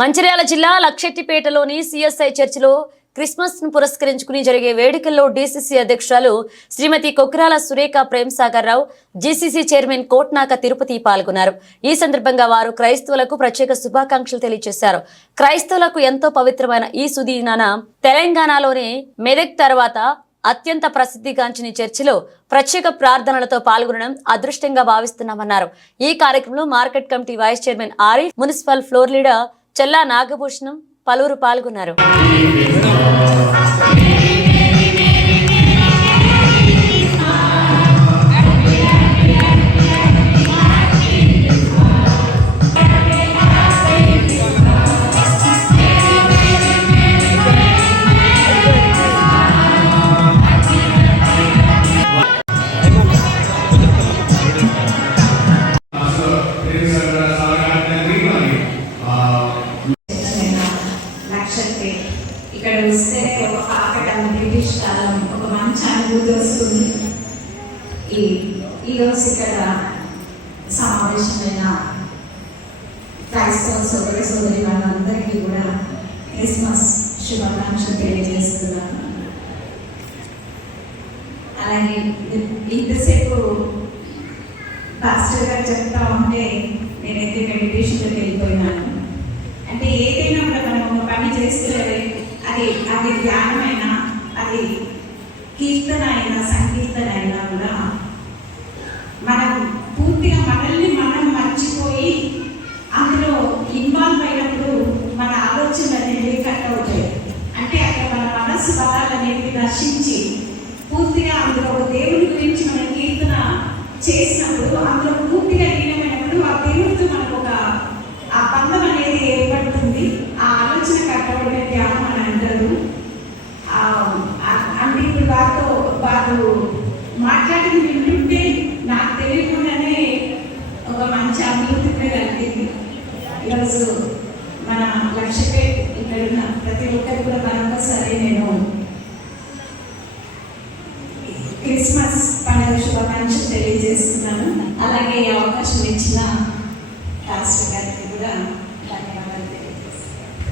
మంచిర్యాల జిల్లా లక్షెట్టిపేటలోని సిఎస్ఐ చర్చిలో క్రిస్మస్ ను పురస్కరించుకుని జరిగే వేడుకల్లో డీసీసీ అధ్యక్షురాలు శ్రీమతి కొక్రాల సురేఖ ప్రేమ్సాగర్ రావు, జీసీసీ చైర్మన్ కోట్నాక తిరుపతి పాల్గొన్నారు. ఈ సందర్భంగా వారు క్రైస్తవులకు ప్రత్యేక శుభాకాంక్షలు తెలియజేశారు. క్రైస్తవులకు ఎంతో పవిత్రమైన ఈ సుదినాన తెలంగాణలోనే మెదక్ తర్వాత అత్యంత ప్రసిద్ధిగాంచిన చర్చిలో ప్రత్యేక ప్రార్థనలతో పాల్గొనడం అదృష్టంగా భావిస్తున్నామన్నారు. ఈ కార్యక్రమంలో market committee vice chairman Arif, municipal floor leader Chella Nagabhushanam పలువురు పాల్గొన్నారు. ఇక్కడ వస్తే ఒక పాకటం బ్రిటిష్ కాలం ఒక మంచి అనుభూతి వస్తుంది. ఈరోజు ఇక్కడ సమావేశమైన క్రైస్తవ సోదర సోదరి వాళ్ళందరికీ కూడా క్రిస్మస్ శుభాకాంక్షలు తెలియజేస్తున్నాను. అలాగే ఇంతసేపు పాస్టర్ గారు చెప్తా ఉంటే నేనైతే మెడిటేషన్లోకి వెళ్ళిపోయినాను. అంటే ఏదైనా కూడా మనం ఒక పని చేస్తే అది ధ్యానమైనా, అది కీర్తన అయినా, సంకీర్తన అయినా కూడా మనం పూర్తిగా మనల్ని మనం మర్చిపోయి అందులో ఇన్వాల్వ్ అయినప్పుడు మన ఆలోచనలు అనేవి కట్ అవుతాయి. అంటే అక్కడ మన మనస్సు బలాలు అనేవి నశించి పూర్తిగా అందులో ఒక దేవుడి గురించి మనం కీర్తన చేసినప్పుడు అందులో పూర్తిగా లీనమైనప్పుడు ఆ దేవుడితో మనకు ఒక ఆ బంధం అనేది ఏర్పడుతుంది. ఆ ఆలోచన కట్టబడిన ధ్యానం అని అంటారు. అంటే ఇప్పుడు వారు మాట్లాడింది వింటుంటే నాకు తెలియకుండానే ఒక మంచి అనుభూతి కలిగింది. ఈరోజు మన లక్ష్యపేట ఇక్కడ ఉన్న ప్రతి ఒక్కరికి కూడా మరొకసారి నేను క్రిస్మస్ పండుగ శుభాకాంక్షలు తెలియజేస్తున్నాను. అలాగే ఈ అవకాశం